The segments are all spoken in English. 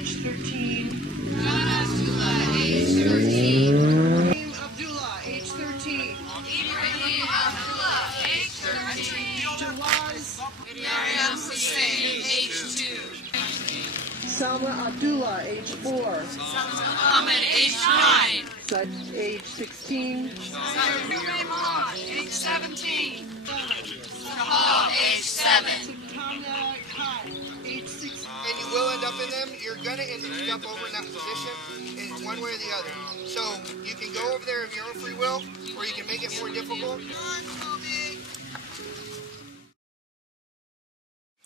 age 13. Abdullah, age 13. Ibrahim Abdullah, age 13. Ibrahim Abdullah, age 13. Jawaz Miriam Hussein, age 2. Salma Abdullah, age 4. Muhammad, age 9. Said, age 16. Raymond, age 17. Sahal, age 7. Tanya Kai, age 16. And you will end up in them. You're going to end up over in that position in one way or the other. So you can go over there of your own free will, or you can make it more difficult.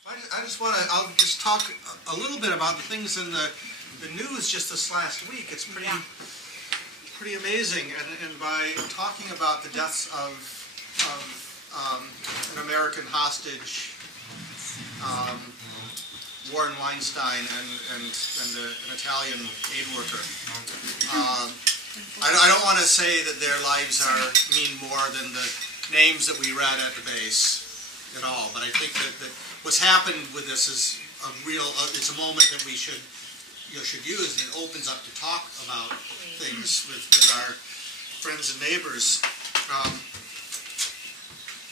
I'll just talk a little bit about the things in the news just this last week. It's pretty amazing. And by talking about the deaths of an American hostage, Warren Weinstein, and an Italian aid worker. I don't want to say that their lives mean more than the names that we read at the base at all, but I think that what's happened with this is it's a moment that we should use, and it opens up to talk about things with our friends and neighbors.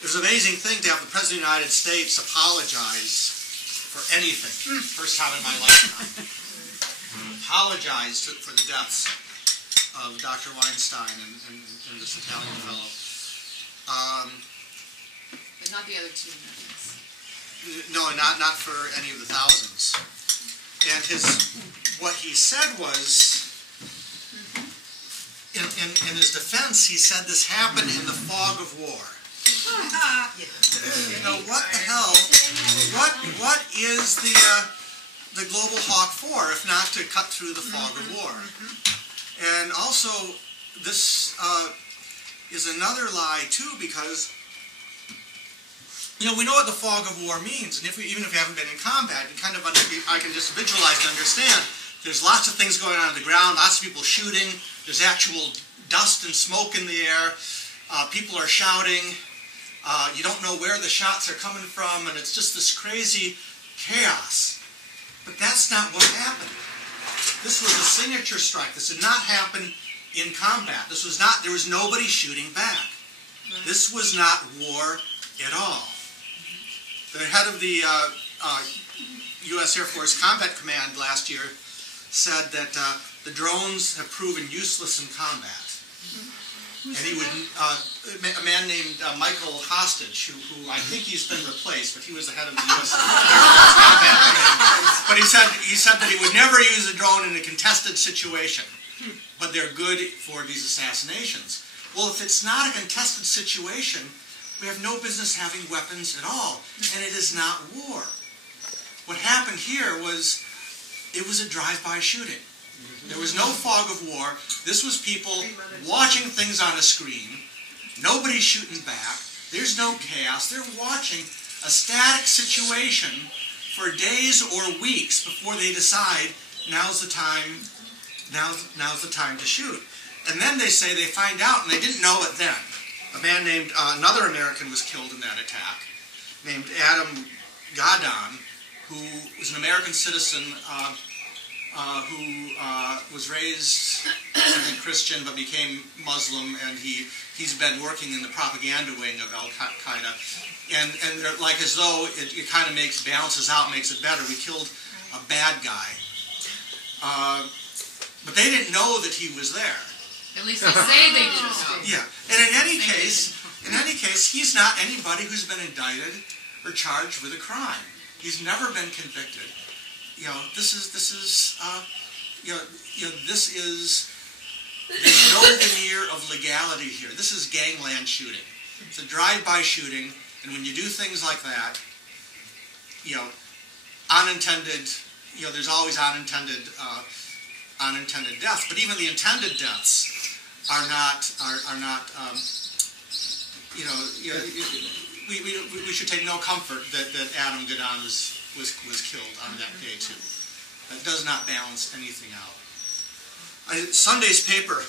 It was an amazing thing to have the President of the United States apologize for anything. First time in my lifetime. Apologized for the deaths of Dr. Weinstein and this Italian fellow. But not the other 2 Americans. No, not for any of the thousands. And what he said was, in his defense, he said this happened in the fog of war. You know, what the hell? What is the global hawk for, if not to cut through the fog of war? And also, this is another lie too, because we know what the fog of war means, and even if you haven't been in combat, I can just visualize and understand. There's lots of things going on the ground, lots of people shooting. There's actual dust and smoke in the air. People are shouting. You don't know where the shots are coming from, and it's just this crazy chaos. But that's not what happened. This was a signature strike. This did not happen in combat. There was nobody shooting back. This was not war at all. The head of the U.S. Air Force Combat Command last year said that the drones have proven useless in combat. And he would, a man named Michael Hostage, who I think he's been replaced, but he was the head of the U.S. Combat Command. But he said that he would never use a drone in a contested situation, but they're good for these assassinations. Well, if it's not a contested situation, we have no business having weapons at all, and it is not war. What happened here was, it was a drive-by shooting. There was no fog of war. This was people watching things on a screen. Nobody's shooting back. There's no chaos. They're watching a static situation for days or weeks before they decide now's the time to shoot. And then they say they find out, and they didn't know it then. A man named, another American was killed in that attack, named Adam Gadon, who was an American citizen who was raised Christian but became Muslim, and he's been working in the propaganda wing of Al-Qaeda. And they're like, as though it kind of balances out, makes it better. We killed a bad guy. But they didn't know that he was there. At least they say they do. Yeah, and in any case, he's not anybody who's been indicted or charged with a crime. He's never been convicted. There's no veneer of legality here. This is gangland shooting. It's a drive-by shooting, and when you do things like that, unintended. There's always unintended deaths. But even the intended deaths are not. We should take no comfort that Adam Gadon was killed on that day too. That does not balance anything out. Sunday's paper,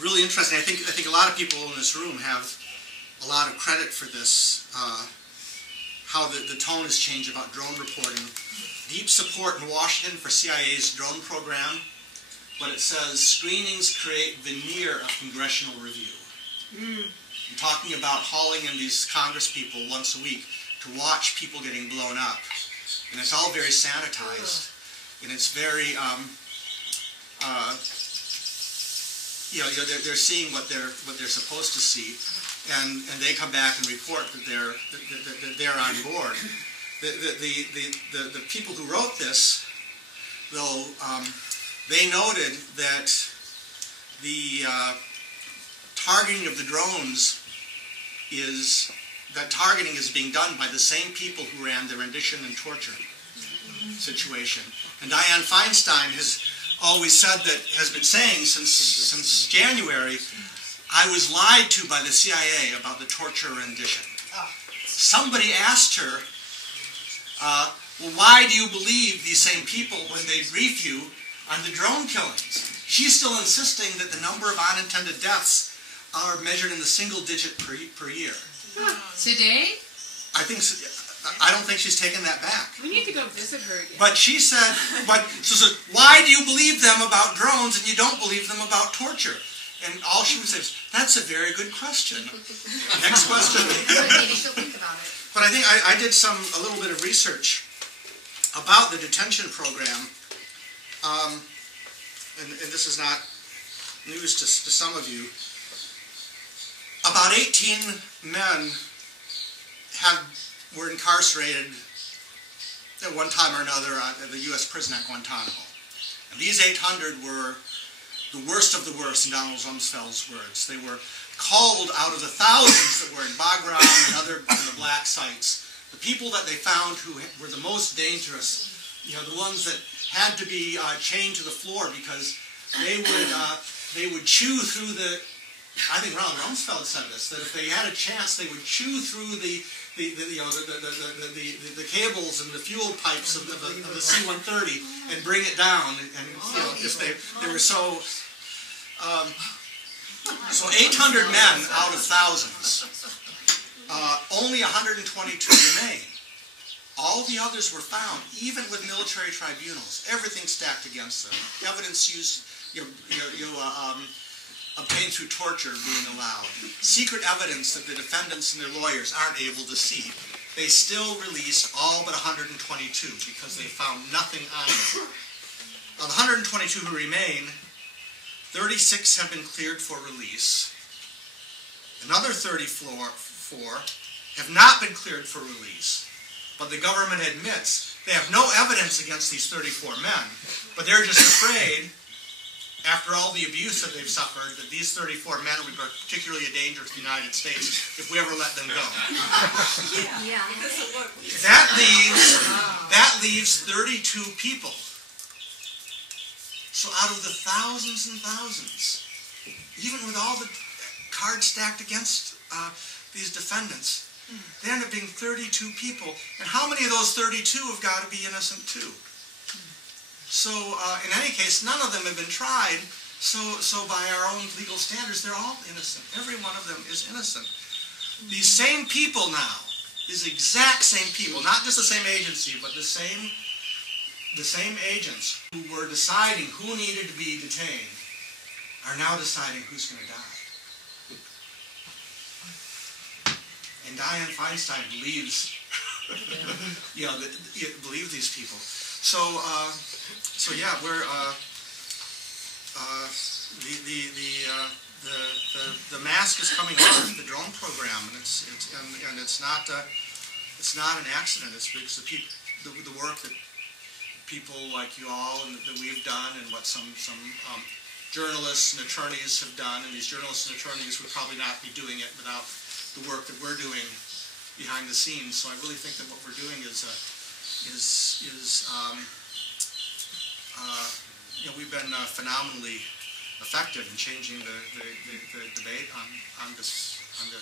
really interesting. I think a lot of people in this room have a lot of credit for this. how the tone has changed about drone reporting. Deep support in Washington for CIA's drone program, but it says screenings create veneer of congressional review. I'm talking about hauling in these Congress people once a week to watch people getting blown up. And it's all very sanitized. And it's very, they're seeing what they're supposed to see. And they come back and report that they're on board. The people who wrote this, though, they noted that the targeting of the drones targeting is being done by the same people who ran the rendition and torture situation. And Dianne Feinstein has always said that, has been saying since January, I was lied to by the CIA about the torture rendition. Somebody asked her, well, why do you believe these same people when they brief you on the drone killings? She's still insisting that the number of unintended deaths are measured in the single digit per year. Today? I don't think she's taken that back. We need to go visit her again. But she said, why do you believe them about drones and you don't believe them about torture? And all she would say is, that's a very good question. Next question. Maybe she'll think about it. But I think I did a little bit of research about the detention program. And this is not news to some of you. About 18 men were incarcerated at one time or another at the U.S. prison at Guantanamo. And these 800 were the worst of the worst, in Donald Rumsfeld's words. They were culled out of the thousands that were in Bagram and other the black sites. The people that they found who were the most dangerous, the ones that had to be chained to the floor because they would chew through the. I think Ronald Rumsfeld said this, that if they had a chance, they would chew through the cables and the fuel pipes of the C-130 and bring it down. And if they were so 800 men out of thousands, only 122 remain. All the others were found, even with military tribunals. Everything stacked against them. Evidence used, obtained through torture being allowed. Secret evidence that the defendants and their lawyers aren't able to see. They still released all but 122 because they found nothing on them. Of the 122 who remain, 36 have been cleared for release. Another 34 have not been cleared for release. But the government admits they have no evidence against these 34 men, but they're just afraid, after all the abuse that they've suffered, that these 34 men would be particularly a danger to the United States if we ever let them go. That leaves 32 people. So out of the thousands and thousands, even with all the cards stacked against these defendants, they end up being 32 people. And how many of those 32 have got to be innocent too? So, in any case, none of them have been tried, so by our own legal standards, they're all innocent. Every one of them is innocent. These same people now, these exact same people, not just the same agency, but the same agents who were deciding who needed to be detained, are now deciding who's going to die. And Dianne Feinstein believes, believes these people. So yeah, we're the mask is coming off the drone program, and it's not an accident. It's because the work that people like you all and that we've done, and what some journalists and attorneys have done, and these journalists and attorneys would probably not be doing it without the work that we're doing behind the scenes. So I really think that what we're doing is we've been phenomenally effective in changing the debate on this, and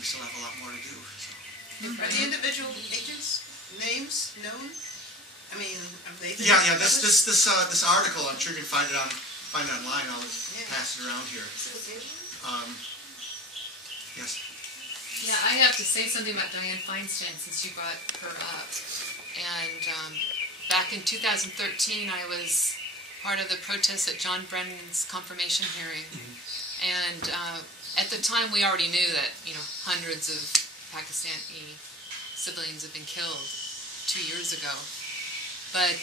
we still have a lot more to do. So. Are the individual agents' names known? I mean, are they? Yeah. This article, I'm sure you can find it online. I'll pass it around here. Yes. Yeah, I have to say something about Dianne Feinstein since you brought her up. And back in 2013, I was part of the protest at John Brennan's confirmation hearing. And at the time, we already knew that, hundreds of Pakistani civilians had been killed 2 years ago. But,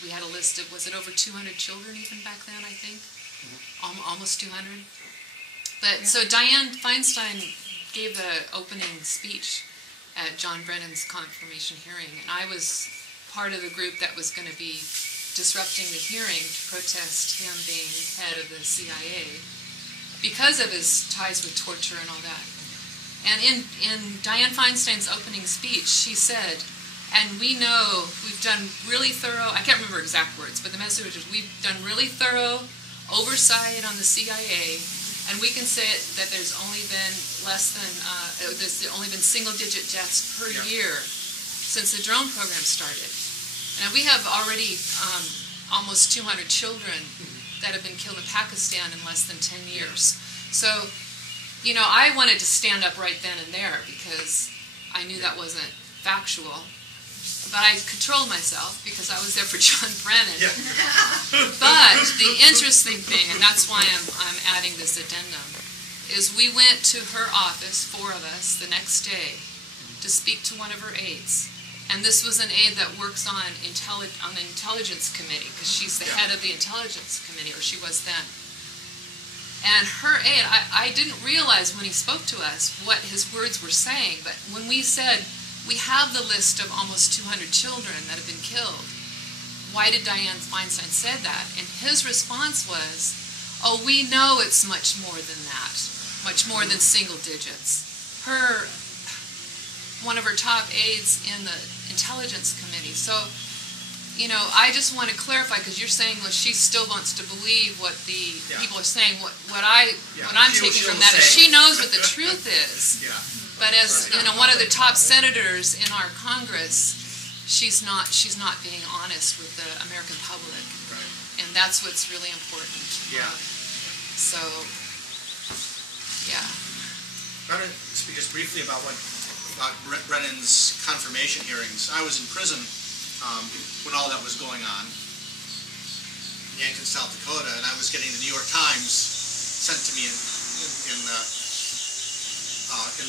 we had a list of, was it over 200 children even back then, I think? Almost 200. But, so Dianne Feinstein gave the opening speech at John Brennan's confirmation hearing, and I was part of the group that was going to be disrupting the hearing to protest him being head of the CIA because of his ties with torture and all that. And in Dianne Feinstein's opening speech, she said, and we know we've done really thorough, I can't remember exact words, but the message was, we've done really thorough oversight on the CIA, and we can say that there's only been there's only been single-digit deaths per year since the drone program started. And we have already almost 200 children that have been killed in Pakistan in less than 10 years. So, I wanted to stand up right then and there because I knew that wasn't factual. But I controlled myself because I was there for John Brennan. Yeah. But the interesting thing, and that's why I'm adding this addendum, is we went to her office, 4 of us, the next day to speak to one of her aides. And this was an aide that works on the Intelligence Committee, because she's the head of the Intelligence Committee, or she was then. And her aide, I didn't realize when he spoke to us what his words were saying, but when we said, we have the list of almost 200 children that have been killed, why did Dianne Feinstein say that? And his response was, oh, we know it's much more than that, much more than single digits. One of her top aides in the Intelligence Committee. So, I just want to clarify, because you're saying, well, she still wants to believe what the people are saying. What I'm taking from that is she knows what the truth is. But as one of the top senators in our Congress, she's not being honest with the American public, and that's what's really important. So, I want to speak just briefly about Brennan's confirmation hearings. I was in prison when all that was going on in Yankton, South Dakota, and I was getting the New York Times sent to me in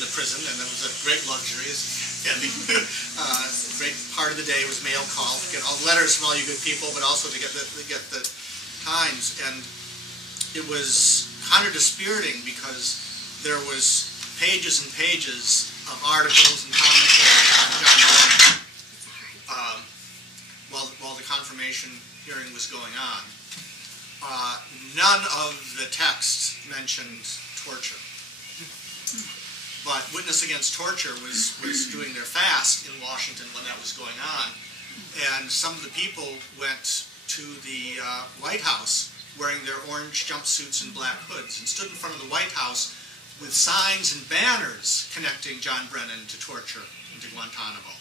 the prison, and it was a great luxury. Great part of the day was mail call to get all letters from all you good people, but also to get the Times. And it was kind of dispiriting because there was pages and pages of articles and commentary on John Brennan while the confirmation hearing was going on. None of the text mentioned torture. But Witness Against Torture was doing their fast in Washington when that was going on. And some of the people went to the White House wearing their orange jumpsuits and black hoods and stood in front of the White House with signs and banners connecting John Brennan to torture and to Guantanamo.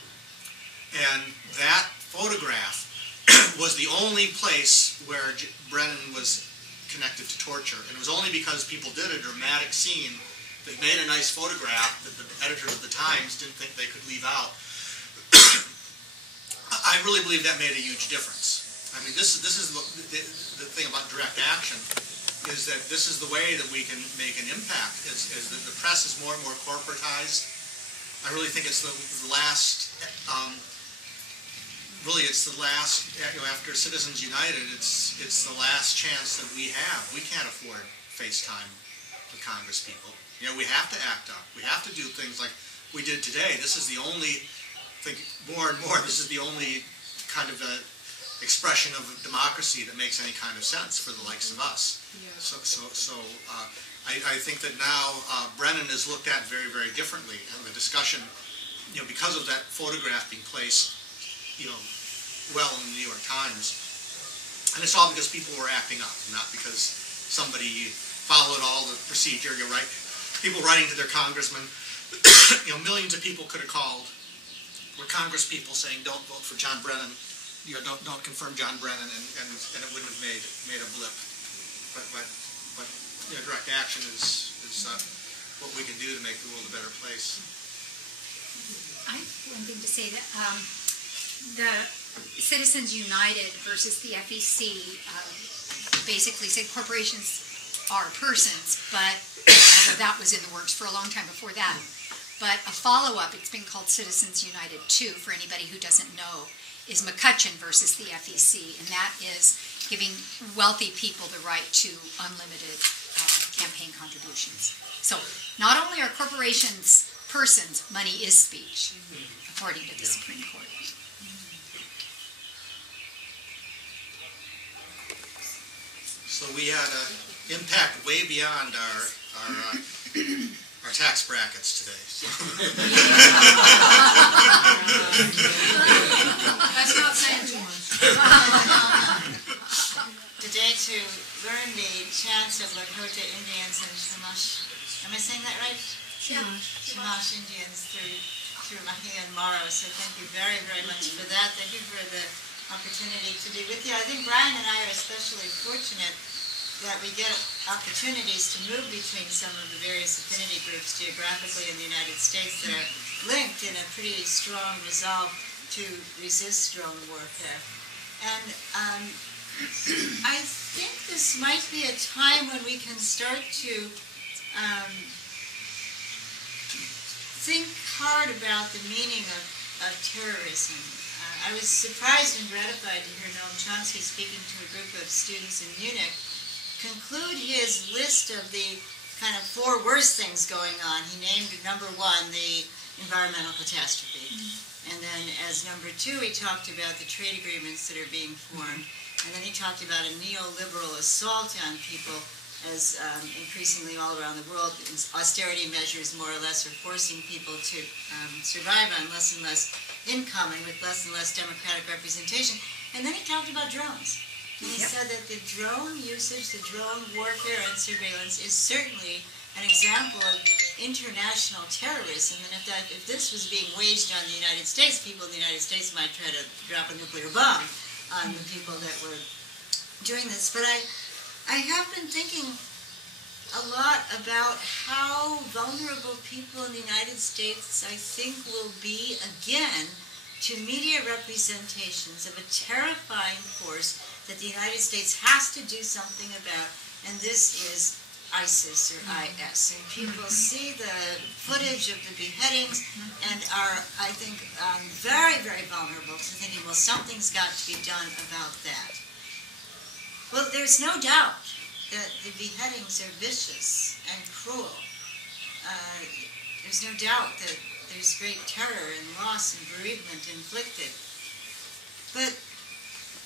And that photograph was the only place where Brennan was connected to torture. And it was only because people did a dramatic scene. They made a nice photograph that the editors of the Times didn't think they could leave out. I really believe that made a huge difference. I mean, this is the thing about direct action, is that this is the way that we can make an impact. As the press is more and more corporatized, I really think it's the last. Really, it's the last. After Citizens United, it's the last chance that we have. We can't afford FaceTime with Congress people. We have to act up. We have to do things like we did today. This is the only, more and more, this is the only kind of expression of democracy that makes any kind of sense for the likes of us. So I think that now Brennan is looked at very, very differently, and the discussion, because of that photograph being placed, well in the New York Times, and it's all because people were acting up, not because somebody followed all the procedure. You're right. People writing to their congressman, millions of people could have called. Were Congress people saying, "Don't vote for John Brennan," don't confirm John Brennan, and it wouldn't have made a blip. But direct action is what we can do to make the world a better place. I have one thing to say, that the Citizens United versus the FEC basically said corporations are persons, but although that was in the works for a long time before that. But a follow-up, it's been called Citizens United 2, for anybody who doesn't know, is McCutcheon versus the FEC, and that is giving wealthy people the right to unlimited campaign contributions. So not only are corporations persons, money is speech, according to the Supreme Court. So we had an impact way beyond our tax brackets today. That's not saying too much. Today to learn the chants of Lakota Indians and Chumash. Am I saying that right? Chumash Indians through Mahi and Morrow. So thank you very, very much for that. Thank you for the opportunity to be with you. I think Brian and I are especially fortunate that we get opportunities to move between some of the various affinity groups geographically in the United States that are linked in a pretty strong resolve to resist drone warfare. And I think this might be a time when we can start to think hard about the meaning of terrorism. I was surprised and gratified to hear Noam Chomsky speaking to a group of students in Munich conclude his list of the kind of 4 worst things going on. He named number 1 the environmental catastrophe. And then as number 2, he talked about the trade agreements that are being formed. And then he talked about a neoliberal assault on people as increasingly all around the world, austerity measures more or less are forcing people to survive on less and less income and with less and less democratic representation. And then he talked about drones. And he said that the drone usage, the drone warfare and surveillance is certainly an example of international terrorism. And if this was being waged on the United States, people in the United States might try to drop a nuclear bomb on the people that were doing this. But I have been thinking a lot about how vulnerable people in the United States, I think, will be again to media representations of a terrifying force that the United States has to do something about, and this is ISIS or IS. And people see the footage of the beheadings and are, I think, very, very vulnerable to thinking, well, something's got to be done about that. Well, there's no doubt that the beheadings are vicious and cruel. There's no doubt that there's great terror and loss and bereavement inflicted. But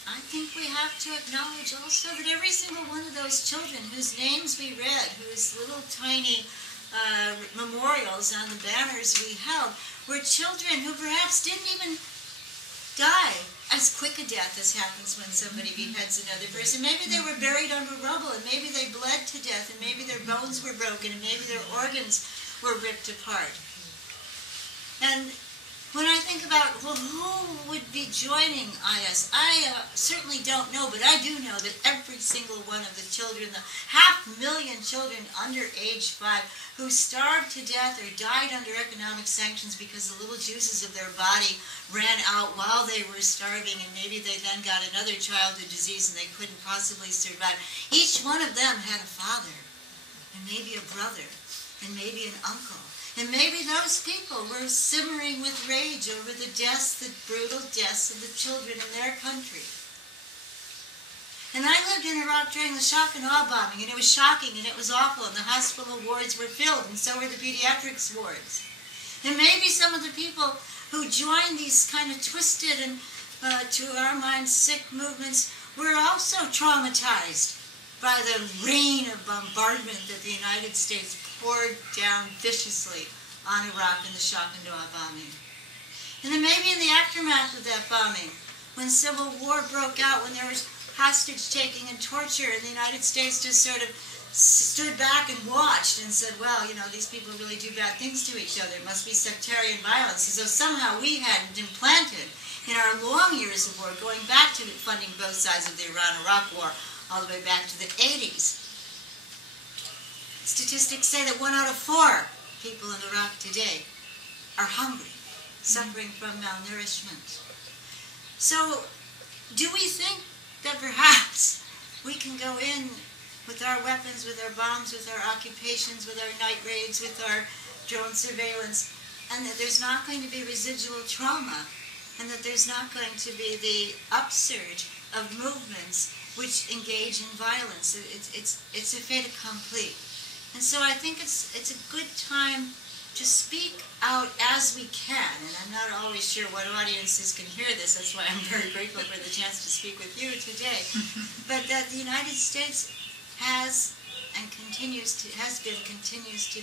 I think we have to acknowledge also that every single one of those children whose names we read, whose little tiny memorials on the banners we held, were children who perhaps didn't even die as quick a death as happens when somebody beheads another person. Maybe they were buried under rubble, and maybe they bled to death, and maybe their bones were broken, and maybe their organs were ripped apart. And when I think about, well, who would be joining IS? I certainly don't know, but I do know that every single one of the children, the 500,000 children under age 5 who starved to death or died under economic sanctions because the little juices of their body ran out while they were starving, and maybe they then got another childhood disease and they couldn't possibly survive. Each one of them had a father, and maybe a brother, and maybe an uncle. And maybe those people were simmering with rage over the deaths, the brutal deaths of the children in their country. And I lived in Iraq during the shock and awe bombing, and it was shocking and it was awful, and the hospital wards were filled, and so were the pediatrics wards. And maybe some of the people who joined these kind of twisted and, to our minds, sick movements were also traumatized by the rain of bombardment that the United States poured down viciously on Iraq in the shock and awe bombing. And then maybe in the aftermath of that bombing, when civil war broke out, when there was hostage taking and torture, and the United States just sort of stood back and watched and said, well, you know, these people really do bad things to each other. It must be sectarian violence. As though somehow we hadn't implanted in our long years of war, going back to funding both sides of the Iran-Iraq war, all the way back to the 80s. statistics say that 1 out of 4 people in Iraq today are hungry, suffering from malnourishment. So, do we think that perhaps we can go in with our weapons, with our bombs, with our occupations, with our night raids, with our drone surveillance, and that there's not going to be residual trauma, and that there's not going to be the upsurge of movements which engage in violence? It's a fait accompli. And so I think it's a good time to speak out as we can, and I'm not always sure what audiences can hear this. That's why I'm very grateful for the chance to speak with you today. But that the United States has and continues to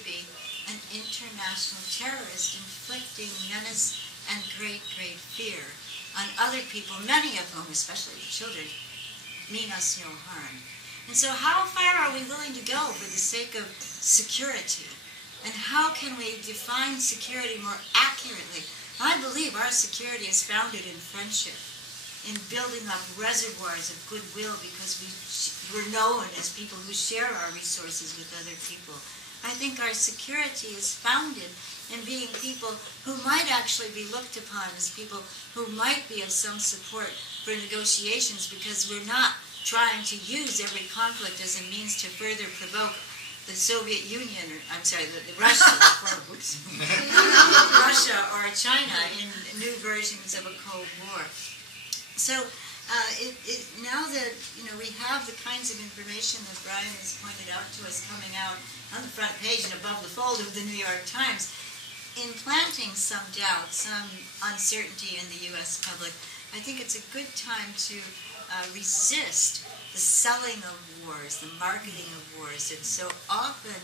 be an international terrorist, inflicting menace and great, great fear on other people, many of whom, especially the children, mean us no harm. And so how far are we willing to go for the sake of security? And how can we define security more accurately? I believe our security is founded in friendship, in building up reservoirs of goodwill because we're known as people who share our resources with other people. I think our security is founded in being people who might actually be looked upon as people who might be of some support for negotiations, because we're not trying to use every conflict as a means to further provoke the Soviet Union, or I'm sorry, the Russia, Russia or China in new versions of a Cold War. So now that we have the kinds of information that Brian has pointed out to us coming out on the front page and above the fold of the New York Times, implanting some doubt, some uncertainty in the U.S. public, I think it's a good time to resist the selling of wars, the marketing of wars that so often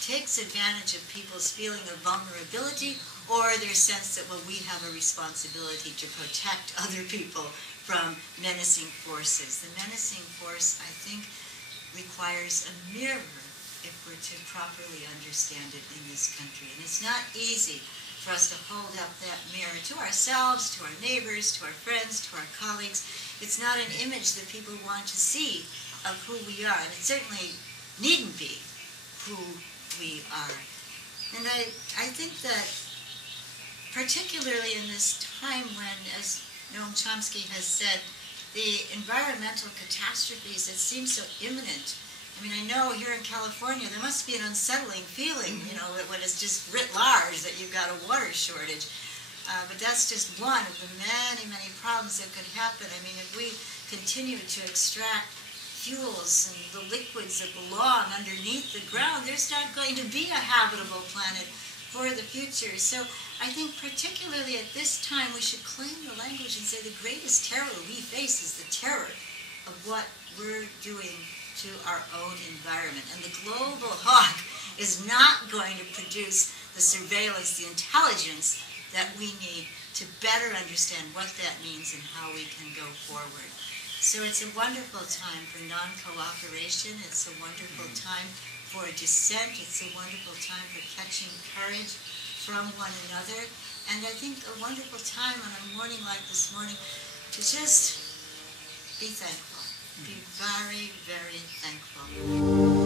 takes advantage of people's feeling of vulnerability or their sense that, well, we have a responsibility to protect other people from menacing forces. The menacing force, I think, requires a mirror if we're to properly understand it in this country. And it's not easy for us to hold up that mirror to ourselves, to our neighbors, to our friends, to our colleagues. It's not an image that people want to see of who we are, and it certainly needn't be who we are. And I think that particularly in this time when, as Noam Chomsky has said, the environmental catastrophes that seem so imminent. I mean, I know here in California there must be an unsettling feeling, when it's just writ large that you've got a water shortage. But that's just one of the many, many problems that could happen. I mean, if we continue to extract fuels and the liquids that belong underneath the ground, there's not going to be a habitable planet for the future. So I think particularly at this time we should claim the language and say the greatest terror we face is the terror of what we're doing to our own environment. And the global hawk is not going to produce the surveillance, the intelligence that we need to better understand what that means and how we can go forward. So it's a wonderful time for non-cooperation. It's a wonderful time for dissent. It's a wonderful time for catching courage from one another. And I think a wonderful time on a morning like this morning to just be thankful. Be very, very thankful.